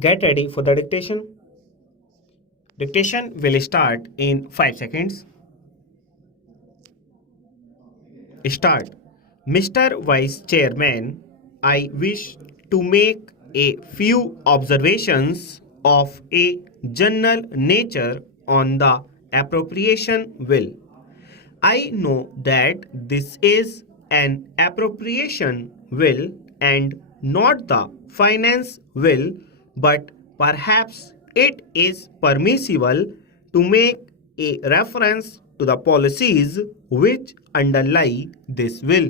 Get ready for the dictation. Dictation will start in 5 seconds. Start. Mr. Vice Chairman, I wish to make a few observations of a general nature on the appropriation bill. I know that this is an appropriation bill and not the finance bill, but perhaps it is permissible to make a reference to the policies which underlie this bill.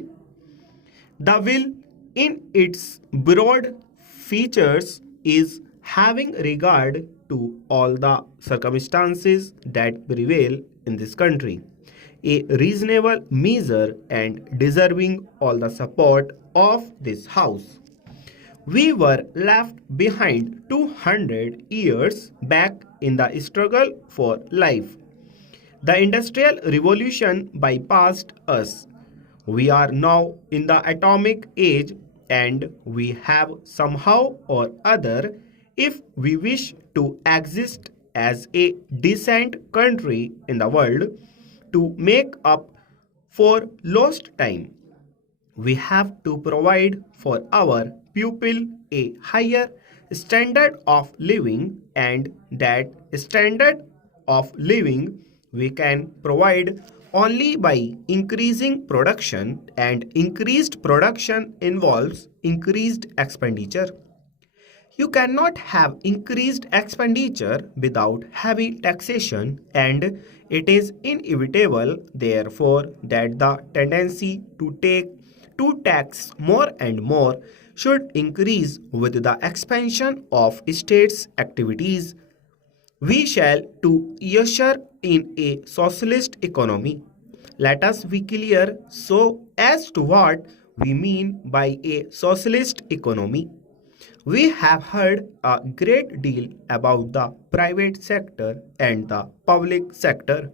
The bill, in its broad features, is having regard to all the circumstances that prevail in this country, a reasonable measure and deserving all the support of this House. We were left behind 200 years back in the struggle for life. The Industrial Revolution bypassed us. We are now in the atomic age, and we have somehow or other, if we wish to exist as a decent country in the world, to make up for lost time. We have to provide for our pupil a higher standard of living, and that standard of living we can provide only by increasing production, and increased production involves increased expenditure. You cannot have increased expenditure without heavy taxation, and it is inevitable, therefore, that the tendency to tax more and more should increase with the expansion of states' activities. We shall to usher in a socialist economy. Let us be clear so as to what we mean by a socialist economy. We have heard a great deal about the private sector and the public sector.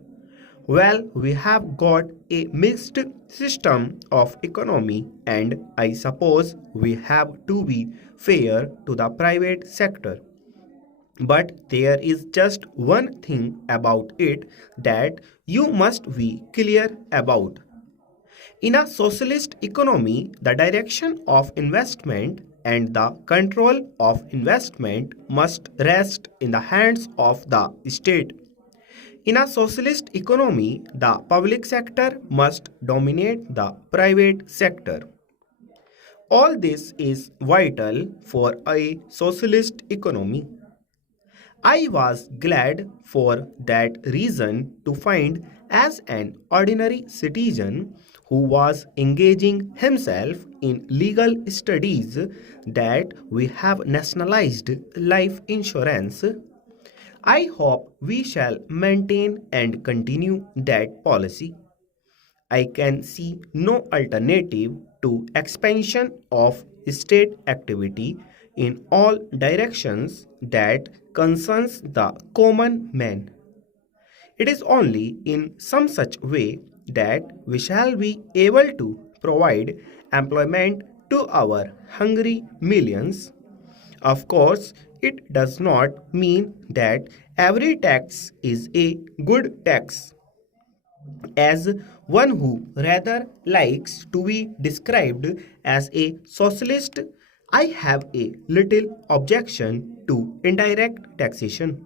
Well, we have got a mixed system of economy, and I suppose we have to be fair to the private sector. But there is just one thing about it that you must be clear about. In a socialist economy, the direction of investment and the control of investment must rest in the hands of the state. In a socialist economy, the public sector must dominate the private sector. All this is vital for a socialist economy. I was glad for that reason to find, as an ordinary citizen who was engaging himself in legal studies, that we have nationalized life insurance. I hope we shall maintain and continue that policy. I can see no alternative to expansion of state activity in all directions that concerns the common man. It is only in some such way that we shall be able to provide employment to our hungry millions. Of course, it does not mean that every tax is a good tax. As one who rather likes to be described as a socialist, I have a little objection to indirect taxation.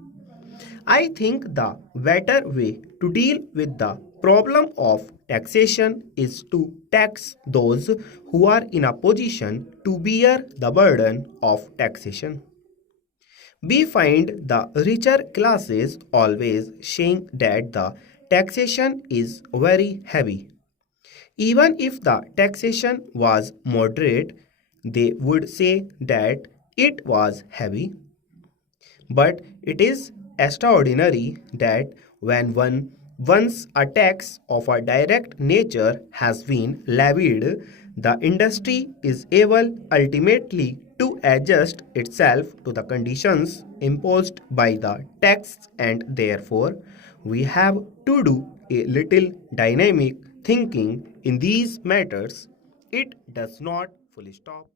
I think the better way to deal with the problem of taxation is to tax those who are in a position to bear the burden of taxation. We find the richer classes always saying that the taxation is very heavy. Even if the taxation was moderate, they would say that it was heavy. But it is extraordinary that when once a tax of a direct nature has been levied, the industry is able ultimately to adjust itself to the conditions imposed by the tax, and therefore we have to do a little dynamic thinking in these matters. It does not fully stop.